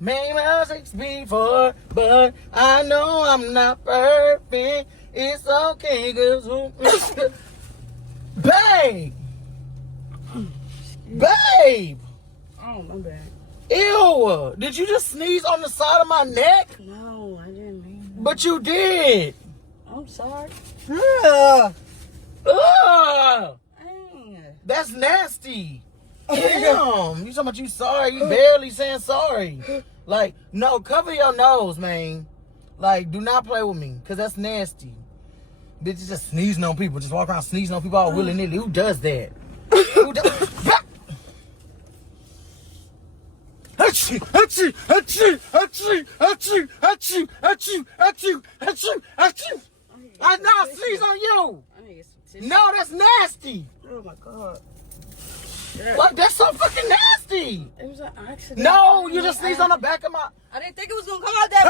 Made mistakes before, but I know I'm not perfect. It's okay, cause babe, babe. Oh, my bad. Ew! Did you just sneeze on the side of my neck? No, I didn't mean that. But you did. I'm sorry. Ugh. Ugh. Dang. That's nasty. Damn. You talking about you sorry? You barely saying sorry. Like, no, cover your nose, man. Like, do not play with me, because that's nasty. Bitches just sneezing on people. Just walk around sneezing on people all willy-nilly. Who does that? Who does... Achoo, achoo, achoo, achoo, achoo, achoo, achoo, achoo, achoo, achoo. I now sneeze on you. I need some tissue. No, that's nasty. Oh, my God. Like, that's so fucking nasty. It was an accident. No, you just sneezed on the back of my... I didn't think it was going to come out that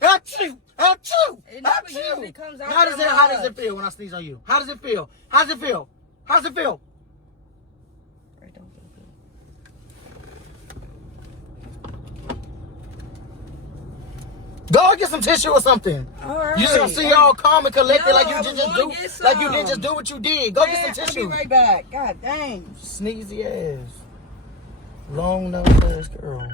much. Achoo, achoo, It never achoo. usually comes out How that does it much. feel when I sneeze on you? How does it feel? How does it feel? How does it feel? It don't feel good. Go and get some tissue or something. All right. You just gonna see all calm and collected No, like you I just was do, gonna get like you some. didn't just do what you did. Go get Man, some I'll tissue. be right back. God dang. Sneezy ass. Long nose ass girl.